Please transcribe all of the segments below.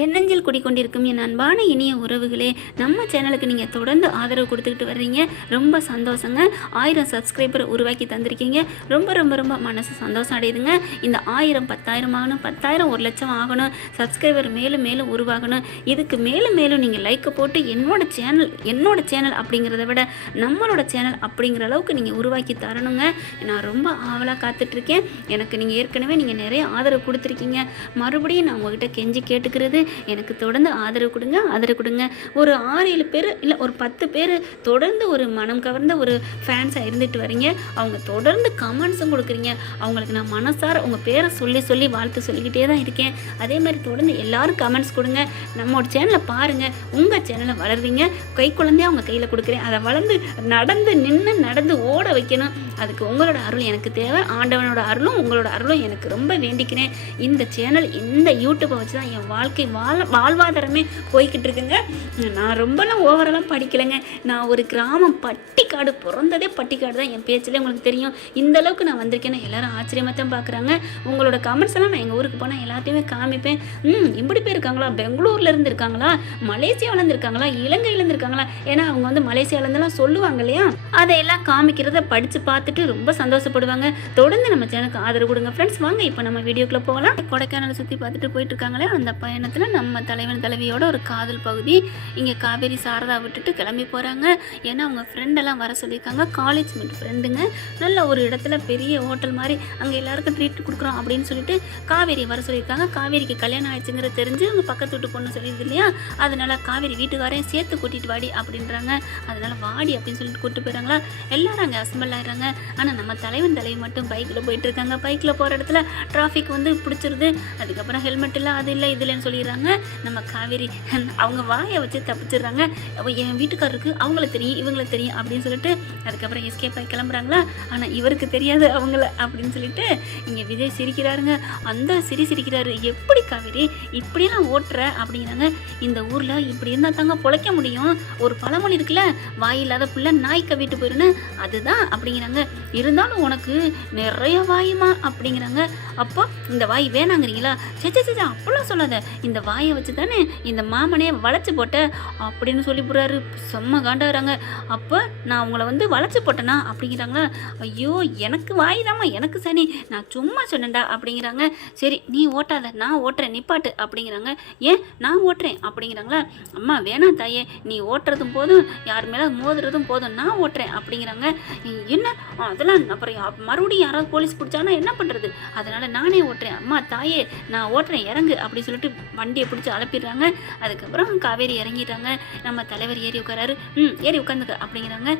எண்ணஞ்சல் குடிக்கொண்டிருக்கும் என் அன்பான இனிய உறவுகளே, நம்ம சேனலுக்கு நீங்கள் தொடர்ந்து ஆதரவு கொடுத்துக்கிட்டு வர்றீங்க. ரொம்ப சந்தோஷங்க. 1000 சப்ஸ்கிரைபர் உருவாக்கி தந்திருக்கீங்க. ரொம்ப ரொம்ப ரொம்ப மனசு சந்தோஷம் அடையுதுங்க. இந்த 1000 10,000 ஆகணும், 10,000 1 லட்சம் ஆகணும், சப்ஸ்கிரைபர் மேலும் மேலும் உருவாகணும். இதுக்கு மேலும் மேலும் நீங்கள் லைக்கை போட்டு என்னோட சேனல் அப்படிங்கிறத விட நம்மளோட சேனல் அப்படிங்கிற அளவுக்கு நீங்கள் உருவாக்கி தரணுங்க. நான் ரொம்ப ஆவலாக காத்துட்ருக்கேன். எனக்கு நீங்கள் ஏற்கனவே நிறைய ஆதரவு கொடுத்துருக்கீங்க. மறுபடியும் நான் உங்கள்கிட்ட கெஞ்சி கேட்டுக்கிறது, எனக்கு தொடர்ந்து ஆதரவு கொடுங்க. ஒரு 6-7 பேர் இல்லை ஒரு 10 பேர் தொடர்ந்து ஒரு மனம் கவர்ந்த ஒரு ஃபேன்ஸாக இருந்துட்டு வரீங்க. அவங்க தொடர்ந்து கமெண்ட்ஸும் கொடுக்குறீங்க. அவங்களுக்கு நான் மனசார உங்கள் பேரை சொல்லி வாழ்த்து சொல்லிக்கிட்டே தான் இருக்கேன். அதே மாதிரி தொடர்ந்து எல்லோரும் கமெண்ட்ஸ் கொடுங்க. நம்மளோட சேனலை பாருங்கள், உங்கள் சேனலை வளர்வீங்க. கை குழந்தையாக அவங்க கையில் கொடுக்குறேன். அதை வளர்ந்து நடந்து ஓட வைக்கணும். அதுக்கு உங்களோட அருள் எனக்கு தேவை. ஆண்டவனோட அருளும் உங்களோட அருளும் எனக்கு ரொம்ப வேண்டிக்கிறேன். இந்த சேனல் இந்த யூடியூப்பை வச்சு தான் என் வாழ்க்கை வாழ்வாதாரமே போய்கிட்டு இருக்குங்க. நான் ரொம்பலாம் ஓவரெல்லாம் படிக்கலைங்க. நான் ஒரு கிராமம் பட்டிக்காடு, பிறந்ததே பட்டிக்காடு தான். என் பேச்சிலே உங்களுக்கு தெரியும். இந்த அளவுக்கு நான் வந்திருக்கேன்னா எல்லாரும் ஆச்சரியமாக தான் பார்க்குறாங்க. உங்களோட கமெண்ட்ஸ் எல்லாம் நான் எங்கள் ஊருக்கு போனால் எல்லாத்தையுமே காமிப்பேன். இப்படி பேர் இருக்காங்களா, பெங்களூர்லேருந்து இருக்காங்களா, மலேசியாவிலேருந்து இருக்காங்களா, இலங்கையிலேருந்து இருக்காங்களா, ஏன்னா அவங்க வந்து மலேசியாவிலேருந்துலாம் சொல்லுவாங்க இல்லையா, அதையெல்லாம் காமிக்கிறத படித்து பார்த்துட்டு ரொம்ப சந்தோஷப்படுவாங்க. தொடர்ந்து நம்ம சேனலுக்கு ஆதரவு கொடுங்க ஃப்ரெண்ட்ஸ். வாங்க இப்போ நம்ம வீடியோக்குள்ளே போகலாம். கொடைக்கானலை சுற்றி பார்த்துட்டு போயிட்டு இருக்காங்களே, அந்த பயணத்தில் நம்ம தலைவன் தலைவியோட ஒரு காதல் பகுதி. இங்கே காவேரி சாரதா விட்டுட்டு கிளம்பி போகிறாங்க. ஏன்னா அவங்க ஃப்ரெண்டெல்லாம் வர சொல்லியிருக்காங்க. காலேஜ் மேட் ஃப்ரெண்டுங்க. நல்ல ஒரு இடத்துல பெரிய ஹோட்டல் மாதிரி அங்கே எல்லாருக்கும் ட்ரீட் கொடுக்குறோம் அப்படின்னு சொல்லிட்டு காவேரி வர சொல்லியிருக்காங்க. காவேரிக்கு கல்யாணம் ஆயிடுச்சுங்கிற தெரிஞ்சு அவங்க பக்கத்து வீட்டு பொண்ணு சொல்லியிருது இல்லையா, அதனால காவேரி வீட்டுக்காரையும் சேர்த்து கூட்டிகிட்டு வாடி அப்படின்றாங்க. அதனால வாடி அப்படின்னு சொல்லிட்டு கூப்பிட்டு போயிடறாங்களா. எல்லாரும் அங்கே அசம்பிள் ஆயிடுறாங்க. ஆனால் நம்ம தலைவன் தலைவி மட்டும் பைக்கில் போயிட்டு இருக்காங்க. பைக்கில் போகிற இடத்துல டிராஃபிக் வந்து பிடிச்சிருது. அதுக்கப்புறம் ஹெல்மெட் இல்லை, அது இல்லை, இது இல்லைன்னு சொல்லிடுறாங்க. நம்ம காவேரி அவங்க வாயை வச்சு தப்பிச்சிடுறாங்க. என் வீட்டுக்காரருக்கு அவங்கள தெரியும், இவங்கள தெரியும் அப்படின்னு சொல்லிட்டு அதுக்கப்புறம் எஸ்கேப் ஆகி கிளம்புறாங்களா. ஆனால் இவருக்கு தெரியாது அவங்கள அப்படின்னு சொல்லிட்டு இங்கே விஜய் சிரிக்கிறாருங்க. அந்த சிரிக்கிறாரு. எப்படி காவேரி இப்படியெல்லாம் ஓட்டுற அப்படிங்கிறாங்க. இந்த ஊரில் இப்படி இருந்தால் தாங்க பொழைக்க முடியும். ஒரு பழமொழி இருக்குல்ல, வாயில்லாத புள்ள நாய் கவிட்டு போயிருன்னு, அதுதான் அப்படிங்கிறாங்க. இருந்தாலும் உனக்கு நிறைய வாயுமா அப்படிங்கிறாங்க. அப்போ இந்த வாய் வேணாங்கிறீங்களா? சேச்சா அப்படிலாம் சொல்லாத, இந்த வாயை வச்சு தானே இந்த மாமனே வளைச்சி போட்ட அப்படின்னு சொல்லி போடுறாரு. செம்ம காண்டாகிறாங்க. அப்போ நான் உங்களை வந்து வளைச்சி போட்டேனா அப்படிங்கிறாங்களா. ஐயோ எனக்கு வாய் தாம்மா, எனக்கு சனி, நான் சும்மா சொன்னேன்டா அப்படிங்கிறாங்க. சரி நீ ஓட்டாத, நான் ஓட்டுறேன், நிப்பாட்டு அப்படிங்கிறாங்க. ஏன் நான் ஓட்டுறேன் அப்படிங்கிறாங்களா. அம்மா வேணாம் தாயே, நீ ஓட்டுறதும் போதும், யார் மேலே மோதுறதும் போதும், நான் ஓட்டுறேன் அப்படிங்கிறாங்க. என்ன அதெல்லாம் அப்புறம் மறுபடியும் யாராவது போலீஸ் பிடிச்சாங்கன்னா என்ன பண்ணுறது, அதனால் நானே ஓட்டுறேன். அம்மா தாயே நான் ஓட்டுறேன், இறங்கு அப்படி சொல்லிட்டு வண்டியை பிடிச்சி அனுப்பிடுறாங்க. அதுக்கப்புறம் காவேரி இறங்கிட்டாங்க. நம்ம தலைவர் ஏறி உட்காராரு. ஏறி உட்காந்துக்க அப்படிங்கிறாங்க.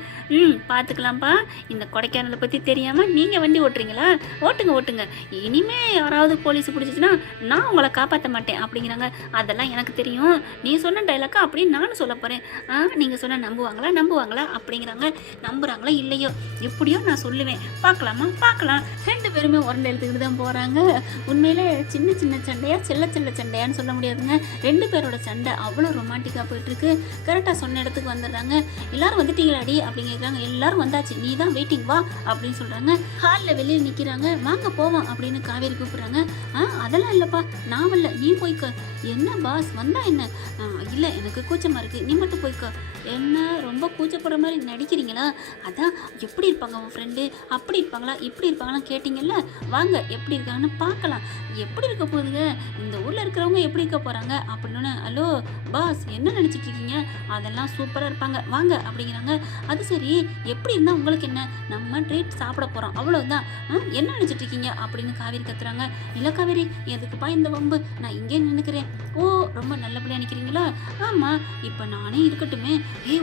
பார்த்துக்கலாம்ப்பா, இந்த கொடைக்கானலை பற்றி தெரியாமல் நீங்கள் வண்டி ஓட்டுறீங்களா, ஓட்டுங்க. இனிமே யாராவது போலீஸ் பிடிச்சிச்சுன்னா நான் உங்களை காப்பாற்ற மாட்டேன் அப்படிங்கிறாங்க. அதெல்லாம் எனக்கு தெரியும், நீ சொன்ன டைலாக்கா அப்படின்னு நானும் சொல்ல போகிறேன். நீங்கள் சொன்ன நம்புவாங்களா அப்படிங்கிறாங்க. நம்புகிறாங்களா இல்லையோ, எப்படியோ நான் சொல்லுவேன், பார்க்கலாம். 2 பேருமே உரண்டை எடுத்துக்கிட்டு தான் போகிறாங்க. உண்மையிலே சின்ன சண்டையா செல்ல சண்டையான்னு சொல்ல முடியாதுங்க. 2 பேரோட சண்டை அவ்வளோ ரொமான்டிக்காக போயிட்டுருக்கு. கரெக்டாக சொன்ன இடத்துக்கு வந்துடுறாங்க. எல்லாரும் வந்துட்டீங்களாடி அப்படின்னு கேட்குறாங்க. எல்லாரும் வந்தாச்சு, நீ தான் வெயிட்டிங் வா அப்படின்னு சொல்கிறாங்க. ஹாலில் வெளியில் நிற்கிறாங்க. வாங்க போவோம் அப்படின்னு காவேரி கூப்பிட்றாங்க. அதெல்லாம் இல்லைப்பா, நான் வரல, நீ போய்க்கோ. என்ன பாஸ் வந்தா என்ன, இல்லை எனக்கு கூச்சமாக இருக்குது, நீ மட்டும் போய்க்கோ. என்ன ரொம்ப கூச்சப்படுற மாதிரி நடிக்கிறீங்களா, அதான் எப்படி இருப்பாங்க உன் ஃப்ரெண்டு, அப்படி இருப்பாங்களா இப்படி இருப்பாங்களாம் கேட்டிங்கல்ல, வாங்க எப்படி இருக்காங்கன்னு பார்க்கலாம். எப்படி இருக்க போகுதுங்க, இந்த ஊரில் இருக்கிறவங்க எப்படி இருக்க போகிறாங்க அப்படின்னு. ஹலோ பாஸ் என்ன நினச்சிட்டு இருக்கீங்க, அதெல்லாம் சூப்பராக இருப்பாங்க வாங்க அப்படிங்கிறாங்க. அது சரி எப்படி இருந்தால் உங்களுக்கு என்ன, நம்ம ட்ரீட் சாப்பிட போகிறோம் அவ்வளோதான், என்ன நினச்சிட்டு இருக்கீங்க அப்படின்னு காவேரி கத்துறாங்க. இல்லை காவேரி எதுக்குப்பா இந்த வம்பு, நான் இங்கே நினைக்கிறேன். ஓ ரொம்ப நல்லபடியாக நினைக்கிறீங்களா, ஆமாம் இப்போ நானே இருக்கட்டுமே.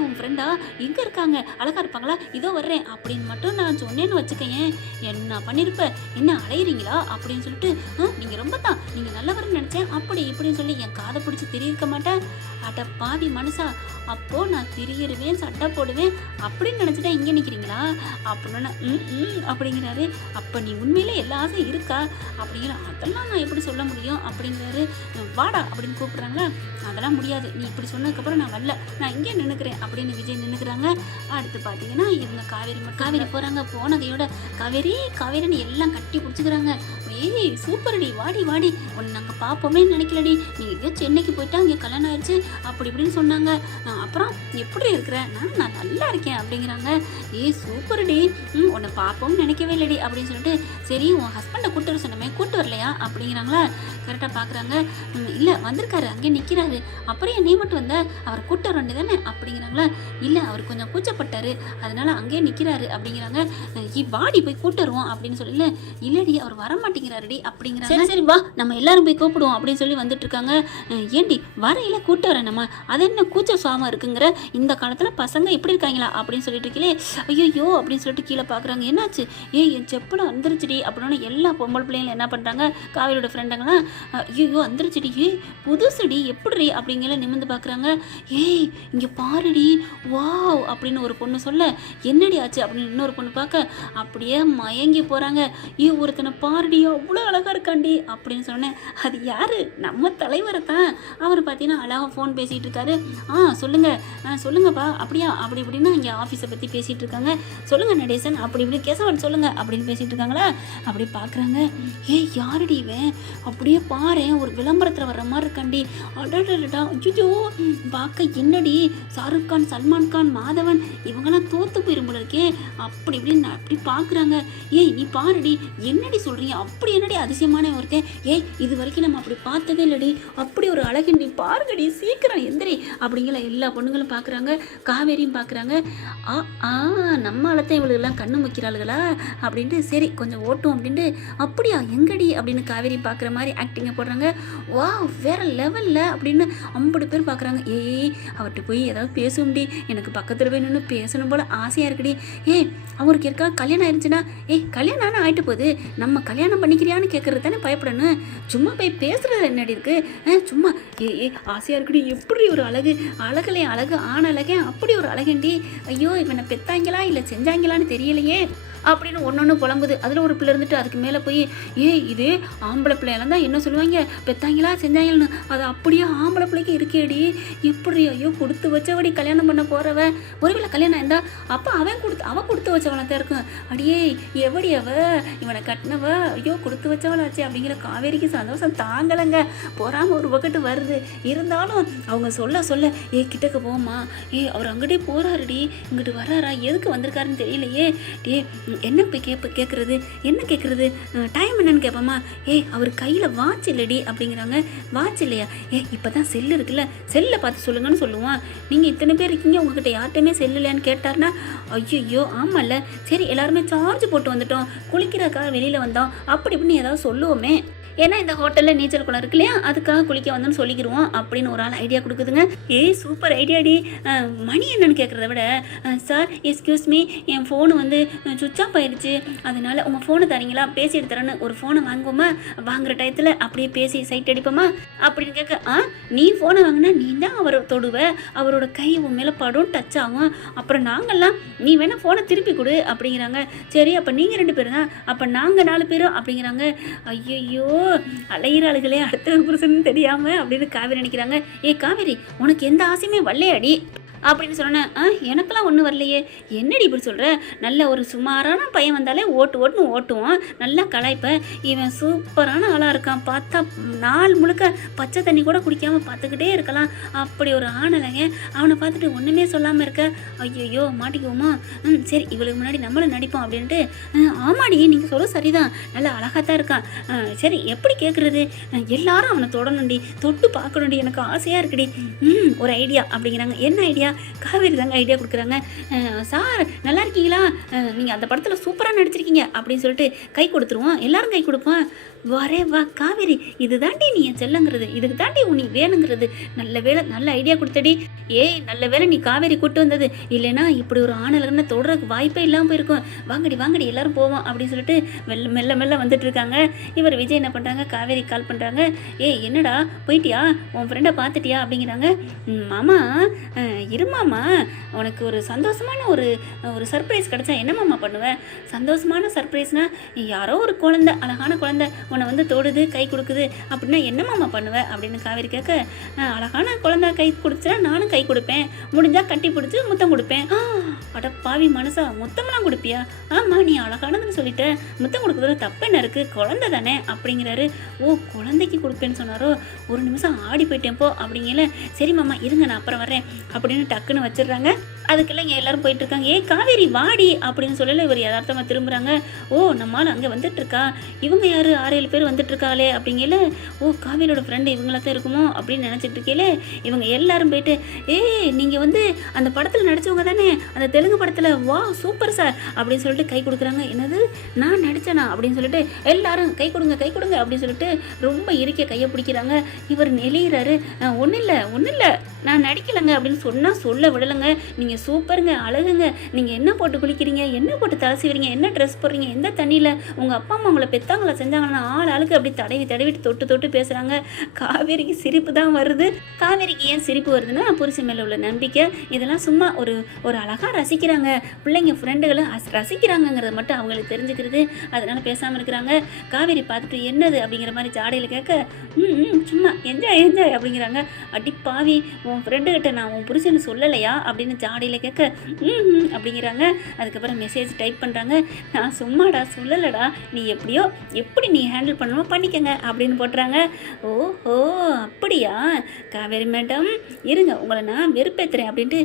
உன் ஃப்ரெண்டா எங்கே இருக்காங்க, அழகாக இருப்பாங்களா, இதோ வர்றேன் அப்படின்னு மட்டும் நான் சொன்னேன்னு வச்சுக்கேன், என்ன பண்ணியிருப்ப, என்ன அலையிறீங்களா அப்படின்னு சொல்லிட்டு, நீங்கள் ரொம்ப தான் நீங்கள் நல்லவர்னு நினச்சேன் அப்படி இப்படின்னு சொல்லி என் காதை பிடிச்சி திரியிருக்க மாட்டேன். அட பாவி மனுஷா, அப்போது நான் திரியிருவேன், சட்டை போடுவேன் அப்படின்னு நினச்சிட்டா இங்கே நிற்கிறீங்களா அப்படின்னு அப்படிங்கிறாரு. அப்போ நீ உண்மையிலே எல்லா ஆசையும் இருக்கா அப்படிங்கிற, அதெல்லாம் நான் எப்படி சொல்ல முடியும் அப்படிங்கிறாரு. வாடா அப்படின்னு கூப்பிட்றாங்களா. அதெல்லாம் முடியாது, நீ இப்படி சொன்னதுக்கப்புறம் நான் வரல, நான் இங்கே நின்றுக்கிறேன் அப்படின்னு விஜய் நின்றுக்கிறாங்க. அடுத்து பார்த்தீங்கன்னா இவங்க காவேரி போகிறாங்க. போன கையோட காவேரின்னு எல்லாம் கட்டி பிடிச்சிக்கிறாங்க. ஏய் சூப்பர்டி, வாடி வாடி, உன்னை நாங்கள் பார்ப்போமே நினைக்கலடி, நீ எங்கேயோ சென்னைக்கு போயிட்டா அங்கே கல்யாணம் ஆயிடுச்சு அப்படி இப்படின்னு சொன்னாங்க. அப்புறம் எப்படி இருக்கிற? நான் நல்லா இருக்கேன் அப்படிங்கிறாங்க. ஏய் சூப்பர்டி, உன்னை பார்ப்போம்னு நினைக்கவே இல்லடி அப்படின்னு சொல்லிட்டு, சரி உன் ஹஸ்பண்டை கூட்டு வர சொன்னமே கூட்டு வரலையா அப்படிங்கிறாங்களா. கரெக்டாக பார்க்குறாங்க. இல்லை வந்திருக்காரு, அங்கே நிற்கிறாரு. அப்புறம் நீ மட்டும் வந்த, அவர் கூட்டு வர வேண்டியதானே அப்படிங்கிறாங்களா. இல்லை அவர் கொஞ்சம் கூச்சப்பட்டார், அதனால அங்கேயே நிற்கிறாரு அப்படிங்கிறாங்க. வாடி போய் கூட்டு வருவோம் அப்படின்னு சொல்லல. இல்லடி அவர் வரமாட்டேங்கிறாருடி அப்படிங்கிறாங்க. சரி சரி வா நம்ம எல்லாரும் போய் கூப்பிடுவோம் அப்படின்னு சொல்லி வந்துட்டு இருக்காங்க. ஏண்டி வரையில கூட்டு வரேன் நம்ம, அது என்ன கூச்ச சுவாமம் இருக்குங்கிற, இந்த காலத்தில் பசங்க எப்படி இருக்காங்களா அப்படின்னு சொல்லிட்டு இருக்கீங்களே. ஐயோ அப்படின்னு சொல்லிட்டு கீழே பார்க்குறாங்க. என்னாச்சு? என் செப்பலை வந்துருச்சுடி அப்படின்னு எல்லா பொம்பளை பிள்ளைங்களும் என்ன பண்ணுறாங்க, காவிரியோட ஃப்ரெண்டுங்களாம் ஐயோ வந்துருச்சுடி, புதுசுடி எப்படி அப்படிங்கிற நிமிர்ந்து பார்க்குறாங்க. ஏய் இங்கே பாருடி வாவ் அப்படின்னு ஒரு பொண்ணு சொல்ல, என்னடி ஆச்சு அப்படின்னு இன்னொரு பொண்ணு பார்க்க அப்படியே மயங்கி போகிறாங்க. ஒருத்தனை பாருடி அவ்வளோ அழகாக இருக்காண்டி அப்படின்னு சொன்னேன். அது யார்? நம்ம தலைவரை தான். அவர் பார்த்தீங்கன்னா அழகாக ஃபோன் பேசிகிட்டு இருக்காரு. சொல்லுங்கப்பா அப்படியா அப்படி இப்படின்னு இங்கே ஆஃபீஸை பற்றி பேசிகிட்டு இருக்காங்க. சொல்லுங்கள் நடேசன் அப்படி இப்படி கேசவன் சொல்லுங்கள் அப்படின்னு பேசிகிட்டு இருக்காங்களா. அப்படி பார்க்குறாங்க. யாருடி இவன்? அப்படியே பாரு ஒரு விளம்பரத்தில் வர்ற மாதிரி இருக்காண்டி. அடடா ஐயோ பார்க்க என்னடி ஷாருக் கான், சல்மான் கான், மாதவன் இவங்கெல்லாம் தோற்று போயிரும் போல இருக்கே அப்படி இப்படின்னு அப்படி பார்க்குறாங்க. நீ பாருடி என்னடி சொல்கிறீங்க, அப்படி என்னடி அதிசயமான ஒருத்தன், இது வரைக்கும் நம்ம அப்படி பார்த்ததே இல்லடி, அப்படி ஒரு அழகின்றி பாருங்கடி சீக்கிரம் எந்திரி அப்படிங்கிற எல்லா பொண்ணுங்களும் பார்க்குறாங்க. காவேரியும் பார்க்குறாங்க. நம்ம அழத்தான் இவளுக்கெல்லாம் கண்ணு வைக்கிறாளுகளா அப்படின்ட்டு சரி கொஞ்சம் ஓட்டும் அப்படின்ட்டு அப்படியா எங்கடி அப்படின்னு காவேரி பார்க்குற மாதிரி ஆக்டிங்கை போடுறாங்க. வா வேற லெவலில் அப்படின்னு 50 பேர் பார்க்குறாங்க. அவர்கிட்ட போய் ஏதாவது பேசும்டி, எனக்கு பக்கத்தில் போய் நின்று பேசணும் போல் ஆசையாக இருக்குடி. அவருக்கு இருக்கா கல்யாணம் ஆயிடுச்சுன்னா, கல்யாணம் ஆனால் ஆகிட்டு போகுது, நம்ம கல்யாணம் பண்ணிக்கிறியான்னு கேட்குறது தானே பயப்படணும், சும்மா போய் பேசுகிறது என்னடி இருக்குது, சும்மா ஆசையாக இருக்குடி, எப்படி ஒரு அழகு, அழகுலே அழகு, ஆன அழகே அப்படி ஒரு அழகண்டி, ஐயோ இவனை பெத்தாங்களா இல்லை செஞ்சாங்களான்னு தெரியலையே அப்படின்னு ஒன்று புலம்புது. அதில் ஒரு பிள்ளை இருந்துட்டு அதுக்கு மேலே போய் இது ஆம்பளை பிள்ளையெல்லாம் தான் என்ன சொல்லுவாங்க, பெத்தாங்களா செஞ்சாங்கன்னு, அது அப்படியே ஆம்பளை பிள்ளைக்கு இருக்கேடி, இப்படி ஐயோ கொடுத்து வச்சவடி கல்யாணம் பண்ண போகிறவ, ஒருவேளை கல்யாணம் இருந்தால் அப்போ அவன் கொடுத்து வச்சவளை தான் இருக்கும், அடியே எவடி இவனை கட்டினவ, ஐயோ கொடுத்து வச்சவளாச்சு அப்படிங்கிற காவேரிக்கு சந்தோஷம் தாங்கலைங்க. போகாமல் ஒரு பக்கெட்டு வருது. இருந்தாலும் அவங்க சொல்ல கிட்டக்க போமா, அவர் அங்கிட்டே போகிறாருடி, இங்கிட்டு வர்றாரா, எதுக்கு வந்திருக்காருன்னு தெரியலையே, என்ன போய் கேட்குறது, என்ன கேட்குறது, டைம் என்னன்னு கேட்போமா, அவர் கையில் வாட்ச் இல்லடி அப்படிங்கிறாங்க. வாட்ச் இல்லையா? இப்போ தான் செல்லு இருக்குல்ல, செல்லை பார்த்து சொல்லுங்கன்னு சொல்லுவான். நீங்கள் இத்தனை பேர் இருக்கீங்க, உங்ககிட்ட யார்கிட்டையுமே செல்லு இல்லையான்னு கேட்டார்னா, ஐயோ ஆமாம்ல, சரி எல்லாருமே சார்ஜ் போட்டு வந்துட்டோம், குளிக்கிறக்காக வெளியில் வந்தோம் அப்படி இப்படின்னு ஏதாவது சொல்லுவோமே, ஏன்னா இந்த ஹோட்டலில் நீச்சல் குளம் இருக்கு இல்லையா, அதுக்காக குளிக்க வந்தோன்னு சொல்லிக்கிடுவோம் அப்படின்னு ஒரு ஆள் ஐடியா கொடுக்குதுங்க. சூப்பர் ஐடியாடி. மணி என்னன்னு கேட்குறத விட, சார் எக்ஸ்கியூஸ் மீ என் ஃபோனு வந்து சுவிட்ச் ஆஃப் ஆயிடுச்சு, அதனால் உங்கள் ஃபோனை தரீங்களா, பேசிட்டு தரேன்னு ஒரு ஃபோனை வாங்குவோமா, வாங்குற டயத்தில் அப்படியே பேசி சைட் அடிப்போமா அப்படின்னு கேட்க, நீ ஃபோனை வாங்கினா நீ தான் அவரை தொடுவ, அவரோட கை உன் மேலே படும், டச் ஆகும், அப்புறம் நாங்கள்லாம் நீ வேணால் ஃபோனை திருப்பி கொடு அப்படிங்கிறாங்க. சரி அப்போ நீங்கள் 2 பேர் தான், அப்போ நாங்கள் 4 பேரும் அப்படிங்கிறாங்க. ஐயோ அலையிறாளுகளே அடுத்த புருஷன்னு தெரியாம அப்படின்னு காவேரி நினைக்கிறாங்க. காவேரி உனக்கு எந்த ஆசையுமே வரலையாடி அப்படின்னு சொன்னேன். எனக்கெல்லாம் ஒன்றும் வரலையே, என்னடி இப்படி சொல்கிற, நல்ல ஒரு சுமாரான பையன் வந்தாலே ஓட்டுன்னு ஓட்டுவான், நல்லா கலாய்ப்ப, இவன் சூப்பரான ஆளாக இருக்கான், பார்த்தா நாள் முழுக்க பச்சை தண்ணி கூட குடிக்காமல் பார்த்துக்கிட்டே இருக்கலாம், அப்படி ஒரு ஆணலைங்க, அவனை பார்த்துட்டு ஒன்றுமே சொல்லாமல் இருக்க, ஐயோ மாட்டிக்குவோமா, சரி இவளுக்கு முன்னாடி நம்மளும் நடிப்போம் அப்படின்ட்டு, ஆமாடி நீங்கள் சொல்ல சரிதான், நல்லா அழகாக தான் இருக்கான், சரி எப்படி கேட்குறது, எல்லாரும் அவனை தொடணும்டி, தொட்டு பார்க்கணும்டி, எனக்கு ஆசையாக இருக்குடி, ஒரு ஐடியா அப்படிங்கிறாங்க. என்ன ஐடியா? காவேரி தாங்க ஐடியா கொடுக்குறாங்க. சார் நல்லா இருக்கீங்களா, நீங்கள் அந்த படத்தில் சூப்பராக நடிச்சிருக்கீங்க அப்படின்னு சொல்லிட்டு கை கொடுத்துருவோம், எல்லாரும் கை கொடுப்போம். வரே வா காவேரி, இது தாண்டி நீ என் செல்லங்கிறது, இதுக்கு தாண்டி நீ வேணுங்கிறது, நல்ல வேலை நல்ல ஐடியா கொடுத்தடி, நல்ல வேலை நீ காவேரி கூட்டு வந்தது, இல்லைன்னா இப்படி ஒரு ஆணலகன்னு தொடர்றதுக்கு வாய்ப்பே இல்லாமல் போயிருக்கும், வாங்கடி எல்லாரும் போவோம் அப்படின்னு சொல்லிட்டு மெல்ல வந்துட்டு இருக்காங்க. இவர் விஜய் என்ன பண்ணுறாங்க, காவேரி கால் பண்ணுறாங்க. என்னடா போயிட்டியா, உன் ஃப்ரெண்டை பார்த்துட்டியா அப்படிங்கிறாங்க. மாமா இருமாம்மா, உனக்கு ஒரு சந்தோஷமான ஒரு சர்ப்ரைஸ் கிடச்சா என்ன மாமா பண்ணுவேன், சந்தோஷமான சர்ப்ரைஸ்னால் யாரோ ஒரு குழந்தை, அழகான குழந்தை உன்னை வந்து தொடுது கை கொடுக்குது அப்படின்னா என்ன மாமா பண்ணுவ அப்படின்னு காவேரி கேட்க, அழகான குழந்தை கை கொடுத்துனா நானும் கை கொடுப்பேன், முடிஞ்சா கட்டி பிடிச்சி முத்தம் கொடுப்பேன். அட பாவி மனசா, முத்தம்லாம் கொடுப்பியா? ஆமாம், நீ அழகானதுன்னு சொல்லிட்ட, முத்தம் கொடுக்குறதுல தப்பு என்ன இருக்குது, குழந்தை தானே அப்படிங்கிறாரு. ஓ, குழந்தைக்கு கொடுப்பேன்னு சொன்னாரோ, ஒரு நிமிஷம் ஆடி போயிட்டேன் போ அப்படிங்கல. சரி மாமா இருங்க நான் அப்புறம் வரேன் அப்படின்னு டக்குன்னு வச்சிடுறாங்க. அதுக்குள்ள இங்கே எல்லாரும் போயிட்டு இருக்காங்க. ஏ காவேரி வாடி அப்படின்னு சொல்லல, இவர் யதார்த்தமாக திரும்புகிறாங்க. ஓ, நம்மளால் அங்கே வந்துட்டு இருக்கா, இவங்க யார் 6-7 பேர் வந்துட்டு இருக்காளே அப்படிங்கல. ஓ, காவேரியோட ஃப்ரெண்டு இவங்கள தான் இருக்குமோ அப்படின்னு நினச்சிட்டு இருக்கேல. இவங்க எல்லாரும் போயிட்டு, நீங்கள் வந்து அந்த படத்தில் நடித்தவங்க தானே, அந்த தெலுங்கு படத்தில், வா சூப்பர் சார் அப்படின்னு சொல்லிட்டு கை கொடுக்குறாங்க. என்னது நான் நடித்தேனா அப்படின்னு சொல்லிட்டு எல்லாரும் கை கொடுங்க கை கொடுங்க அப்படின்னு சொல்லிட்டு ரொம்ப இறுக்கிய கையை பிடிக்கிறாங்க. இவர் நெளிகிறாரு. ஒன்றும் இல்லை நான் நடிக்கலைங்க அப்படின்னு சொன்னால் சொல்ல விடலைங்க. நீங்கள் சூப்பருங்க, அழகுங்க, நீங்கள் என்ன போட்டு குளிக்கிறீங்க, என்ன போட்டு தலை செய்வீங்க, என்ன ட்ரெஸ் போடுறீங்க, எந்த தண்ணியில் உங்கள் அப்பா அம்மா உங்களை பெத்தாங்களா செஞ்சாங்கன்னா ஆளுக்கு அப்படி தடவிட்டு தொட்டு பேசுகிறாங்க. காவேரிக்கு சிரிப்பு தான் வருது. காவேரிக்கு ஏன் சிரிப்பு வருதுன்னா, புருஷன் மேலே உள்ள நம்பிக்கை. இதெல்லாம் சும்மா ஒரு அழகாக ரசிக்கிறாங்க, பிள்ளைங்க ஃப்ரெண்டுகளை ரசிக்கிறாங்கங்கிறத மட்டும் அவங்களுக்கு தெரிஞ்சுக்கிறது, அதனால் பேசாமல் இருக்கிறாங்க. காவேரி பார்த்துட்டு என்னது அப்படிங்கிற மாதிரி ஜாடையில் கேட்க, சும்மா என்ஜாய் அப்படிங்கிறாங்க. அடி பாவி, உன் ஃப்ரெண்டுக்கிட்ட நான் உன் புருஷன்னு சொல்லலையா அப்படின்னு ஜாடியில் கேட்க, அப்படிங்கிறாங்க. அதுக்கப்புறம் மெசேஜ் டைப் பண்ணுறாங்க. நான் சும்மாடா சொல்லலடா, நீ எப்படி நீ ஹேண்டில் பண்ணணுமோ பண்ணிக்கங்க அப்படின்னு போட்டுறாங்க. ஓஹோ அப்படியா காவேரி மேடம், இருங்க உங்களை நான் வெறுப்பேற்றுறேன் அப்படின்ட்டு.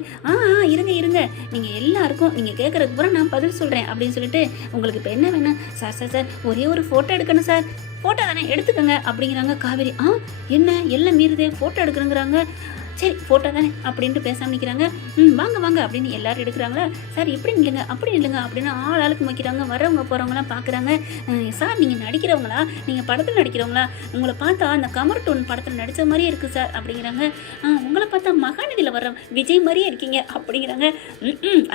இருங்க நீங்கள் எல்லாருக்கும் நீங்கள் கேட்குறதுக்கு பூரா நான் பதில் சொல்கிறேன் அப்படின்னு சொல்லிட்டு, உங்களுக்கு இப்போ என்ன வேணும் சார் ஒரே ஒரு ஃபோட்டோ எடுக்கணும் சார். ஃபோட்டோ தானே எடுத்துக்கோங்க அப்படிங்கிறாங்க. காவேரி என்ன எல்லாம் மீறுதே, ஃபோட்டோ எடுக்கிறேங்கிறாங்க. சரி ஃபோட்டோ தானே அப்படின்ட்டு பேசாமல் நிற்கிறாங்க. வாங்க அப்படின்னு எல்லோரும் எடுக்கிறாங்களா. சார் இப்படி இல்லைங்க அப்படி இல்லைங்க அப்படின்னு ஆளுக்கு வைக்கிறாங்க. வரவங்க போகிறவங்களாம் பார்க்குறாங்க. சார் நீங்கள் நடிக்கிறவங்களா, நீங்கள் படத்தில் நடிக்கிறவங்களா, உங்களை பார்த்தா அந்த கமர் டோன் படத்தில் நடித்த மாதிரியே இருக்குது சார் அப்படிங்கிறாங்க. உங்களை பார்த்தா மகாநதியில் வர்ற விஜய் மாதிரியே இருக்கீங்க அப்படிங்கிறாங்க.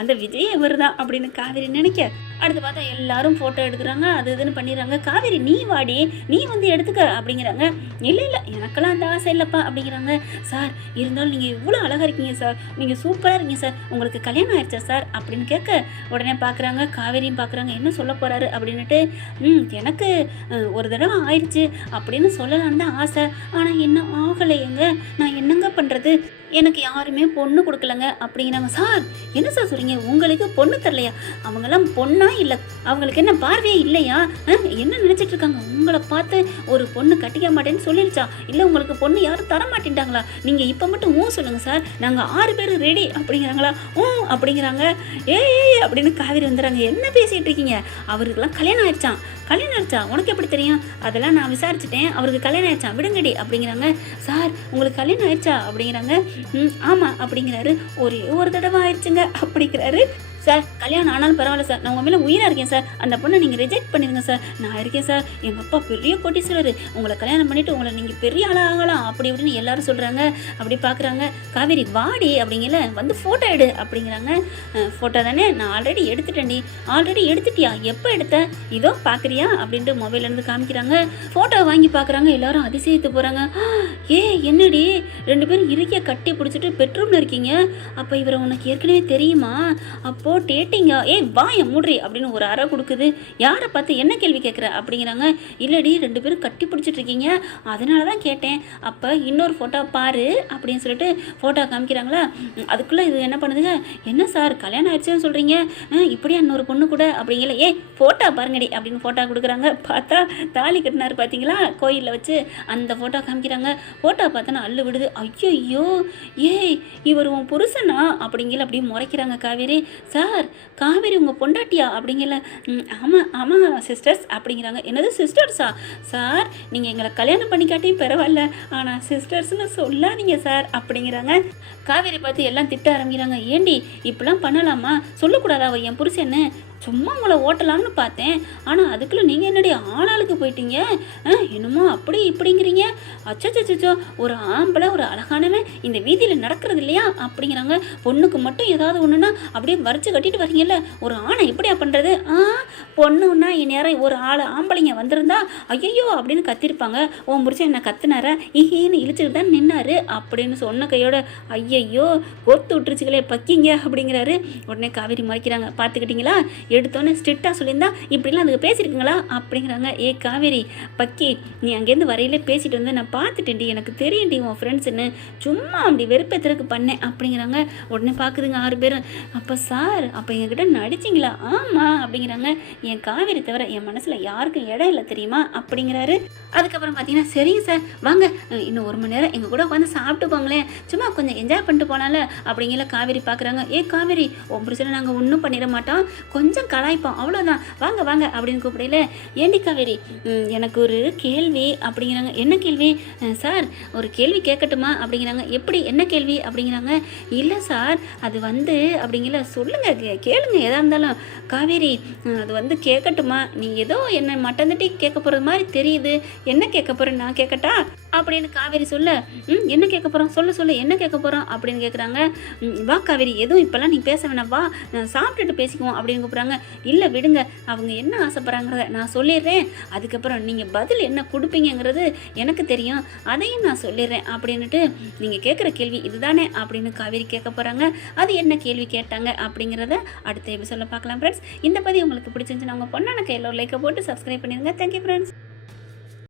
அந்த விஜய் வருதா அப்படின்னு காவேரி நினைக்க, அடுத்து பார்த்தா எல்லாரும் ஃபோட்டோ எடுக்கிறாங்க. அது இதுன்னு பண்ணிடுறாங்க. காவேரி நீ வாடி, நீ வந்து எடுத்துக்க அப்படிங்கிறாங்க. இல்லை எனக்கெல்லாம் அந்த ஆசை இல்லைப்பா அப்படிங்கிறாங்க. சார் இருந்தாலும் நீங்கள் இவ்வளோ அழகாக இருக்கீங்க சார், நீங்கள் சூப்பராக இருக்கீங்க சார், உங்களுக்கு கல்யாணம் ஆயிடுச்சா சார் அப்படின்னு கேட்க, உடனே பார்க்குறாங்க. காவேரியும் பார்க்குறாங்க, என்ன சொல்ல போகிறாரு அப்படின்னுட்டு. எனக்கு ஒரு தடவை ஆயிடுச்சு அப்படின்னு சொல்லலான்னு தான் ஆசை, ஆனால் என்ன ஆகலையேங்க, நான் என்னங்க பண்ணுறது, எனக்கு யாருமே பொண்ணு கொடுக்கலங்க அப்படிங்கிறாங்க. சார் என்ன சார் சொல்கிறீங்க, உங்களுக்கு பொண்ணு தரலையா? அவங்கெல்லாம் பொண்ணா இல்லை, அவங்களுக்கு என்ன பார்வையே இல்லையா? என்ன நினச்சிட்டு இருக்காங்க, உங்களை பார்த்து ஒரு பொண்ணு கட்டிக்க மாட்டேன்னு சொல்லிடுச்சா, இல்லை உங்களுக்கு பொண்ணு யாரும் தர மாட்டேன்ட்டாங்களா? நீங்கள் இப்போ மட்டும் சொல்லுங்கள் சார், நாங்கள் 6 பேர் ரெடி அப்படிங்கிறாங்களா. அப்படிங்கிறாங்க. அப்படின்னு காவேரி வந்துடுறாங்க. என்ன பேசிகிட்டு இருக்கீங்க, அவருக்கெல்லாம் கல்யாணம் ஆயிடுச்சா, உனக்கு எப்படி தெரியும்? அதெல்லாம் நான் விசாரிச்சுட்டேன், அவருக்கு கல்யாணம் ஆயிடுச்சா, விடுங்கடி அப்படிங்கிறாங்க. சார் உங்களுக்கு கல்யாணம் ஆயிடுச்சா அப்படிங்கிறாங்க. ஆமாம் அப்படிங்கிறாரு. ஒரே ஒரு தடவை ஆயிடுச்சுங்க அப்படிங்கிறாரு. சார் கல்யாணம் ஆனாலும் பரவாயில்ல சார், நான் உங்கள் மேலே உயிராக இருக்கேன் சார், அந்த பொண்ணை நீங்கள் ரிஜெக்ட் பண்ணிடுங்க சார், நான் இருக்கேன் சார், எங்கள் அப்பா பெரிய கோட்டீஸ்வரர், உங்களை கல்யாணம் பண்ணிவிட்டு உங்களை நீங்கள் பெரிய ஆளாக ஆகலாம் அப்படி இப்படின்னு எல்லாரும் சொல்கிறாங்க. அப்படி பார்க்குறாங்க. காவேரி வாடி அப்படிங்கல, வந்து ஃபோட்டோ எடு அப்படிங்கிறாங்க. ஃபோட்டோ தானே, நான் ஆல்ரெடி எடுத்துட்டேன்டி. ஆல்ரெடி எடுத்துட்டியா, எப்போ எடுத்த, இதோ பார்க்குறியா அப்படின்ட்டு மொபைல்லேருந்து காமிக்கிறாங்க. ஃபோட்டோ வாங்கி பார்க்குறாங்க. எல்லாரும் அதிசயத்து போகிறாங்க. என்னடி 2 பேரும் இறுக்கிய கட்டி பிடிச்சிட்டு பெட்ரூமில் இருக்கீங்க, அப்போ இவரை உனக்கு ஏற்கனவே தெரியுமா? அப்போ டேட்டிங்கா? வாய மூட்ரி அப்படின்னு ஒரு அறை கொடுக்குது. யாரை பார்த்து என்ன கேள்வி கேட்குற அப்படிங்கிறாங்க. இல்லடி 2 பேரும் கட்டி பிடிச்சிட்டு இருக்கீங்க, அதனால தான் கேட்டேன். அப்போ இன்னொரு ஃபோட்டோ பாரு அப்படின்னு சொல்லிட்டு ஃபோட்டோ காமிக்கிறாங்களா. அதுக்குள்ளே இது என்ன பண்ணுதுங்க, என்ன சார் கல்யாணம் ஆயிடுச்சுன்னு சொல்கிறீங்க, இப்படியா இன்னொரு பொண்ணு கூட அப்படிங்கல. ஃபோட்டோ பாருங்கடி அப்படின்னு ஃபோட்டோ கொடுக்குறாங்க. பார்த்தா தாலி கட்டினார் பார்த்தீங்களா கோயிலில் வச்சு, அந்த ஃபோட்டோ காமிக்கிறாங்க. ஃபோட்டோ பார்த்தோன்னா அள்ளு விடுது. ஐயோ இவர் உன் புருஷனா அப்படிங்கல அப்படியே முறைக்கிறாங்க. காவேரி சார் காவேரி உங்கள் பொண்டாட்டியா அப்படிங்கல. ஆமாம் சிஸ்டர்ஸ் அப்படிங்கிறாங்க. என்னது சிஸ்டர்ஸா? சார் நீங்கள் எங்களை கல்யாணம் பண்ணிக்காட்டியும் பரவாயில்ல, ஆனால் சிஸ்டர்ஸ்னு சொல்லாதீங்க சார் அப்படிங்கிறாங்க. காவேரி பார்த்து எல்லாம் திட்ட ஆரம்பிக்கிறாங்க. ஏண்டி இப்படிலாம் பண்ணலாமா, சொல்லக்கூடாதா அவள் என் புருஷன்னு, சும்மா உங்களை ஓட்டலாம்னு பார்த்தேன், ஆனால் அதுக்குள்ளே நீங்கள் என்னடி ஆளாளுக்கு போயிட்டீங்க, என்னமோ அப்படி இப்படிங்கிறீங்க. அச்சோ ஒரு ஆம்பளை ஒரு அழகானவன் இந்த வீதியில் நடக்கிறது இல்லையா அப்படிங்கிறாங்க. பொண்ணுக்கு மட்டும் ஏதாவது ஒன்றுனா அப்படியே வரைச்சி கட்டிட்டு வரீங்கல்ல, ஒரு ஆணை எப்படியா பண்ணுறது? பொண்ணுன்னா இந்நேரம் ஒரு ஆம்பளைங்க வந்திருந்தா ஐயோ அப்படின்னு கத்திருப்பாங்க. உன் புருஷன் என்ன கத்துனாரா, ஈன்னு இழிச்சுட்டு தான் நின்னாரு அப்படின்னு சொன்ன கையோட ஐயையோ கொத்து விட்டுருச்சுங்களே பக்கிங்க அப்படிங்கிறாரு. உடனே காவேரி மறைக்கிறாங்க. பார்த்துக்கிட்டிங்களா எடுத்தோன்னே ஸ்ட்ரிக்டாக சொல்லியிருந்தா இப்படிலாம் அதுக்கு பேசியிருக்குங்களா அப்படிங்கிறாங்க. ஏ காவேரி பக்கி, நீ அங்கேருந்து வரையிலே பேசிட்டு வந்து நான் பார்த்துட்டேன்டி, எனக்கு தெரியும்டி உன் ஃப்ரெண்ட்ஸுன்னு, சும்மா அப்படி வெறுப்பேற்றுறதுக்கு பண்ணேன் அப்படிங்கிறாங்க. உடனே பார்க்குதுங்க 6 பேரும். அப்போ சார் அப்போ எங்ககிட்ட நடிச்சிங்களா? ஆமாம் அப்படிங்கிறாங்க. என் காவேரி தவிர என் மனசில் யாருக்கும் இடம் இல்லை தெரியுமா அப்படிங்கிறாரு. அதுக்கப்புறம் பார்த்தீங்கன்னா சரிங்க சார் வாங்க, இன்னும் 1 மணி நேரம் எங்கள் கூட உட்காந்து சாப்பிட்டு போங்களேன், சும்மா கொஞ்சம் என்ஜாய் பண்ணிட்டு போனால அப்படிங்கிற காவேரி பார்க்குறாங்க. ஏ காவேரி உன் பிரச்சனை நாங்கள் ஒன்றும் பண்ணிட மாட்டோம், கொஞ்சம் கலாய்ப்போம் அவ்வளோதான், வாங்க வாங்க அப்படின்னு கூப்பிடல. ஏண்டி காவேரி எனக்கு ஒரு கேள்வி அப்படிங்கிறாங்க. என்ன கேள்வி சார்? ஒரு கேள்வி கேட்கட்டுமா அப்படிங்கிறாங்க. எப்படி என்ன கேள்வி அப்படிங்கிறாங்க. இல்லை சார் அது வந்து அப்படிங்கிற சொல்லுங்க கேளுங்க எதாக இருந்தாலும். காவேரி அது வந்து கேட்கட்டுமா? நீ ஏதோ என்ன மட்டன் தட்டி கேட்க போகிறது மாதிரி தெரியுது, என்ன கேட்க போகிறேன் நான் கேட்கட்டா அப்படின்னு காவேரி சொல்ல. என்ன கேட்க போகிறோம் சொல்லு சொல்லு என்ன கேட்க போகிறோம் அப்படின்னு கேட்குறாங்க. வா காவேரி எதுவும் இப்போல்லாம் நீ பேச வேணாம், வா சாப்பிட்டுட்டு பேசிக்குவோம் அப்படின்னு கூப்பிட்றாங்க. இல்லை விடுங்க, அவங்க என்ன ஆசைப்பட்றாங்கிறத நான் சொல்லிடுறேன், அதுக்கப்புறம் நீங்கள் பதில் என்ன கொடுப்பீங்கிறது எனக்கு தெரியும், அதையும் நான் சொல்லிடுறேன் அப்படின்னுட்டு நீங்கள் கேட்குற கேள்வி இதுதானே அப்படின்னு காவேரி கேட்க போகிறாங்க. அது என்ன கேள்வி கேட்டாங்க அப்படிங்கிறத அடுத்த எபிசோடில் பார்க்கலாம் ஃப்ரெண்ட்ஸ். இந்த பதிவு உங்களுக்கு பிடிச்சிருந்துச்சுன்னா உங்கள் பொண்ணான கையில் ஒரு லைக்கை போட்டு சப்ஸ்கிரைப் பண்ணிடுங்க. Thank you friends.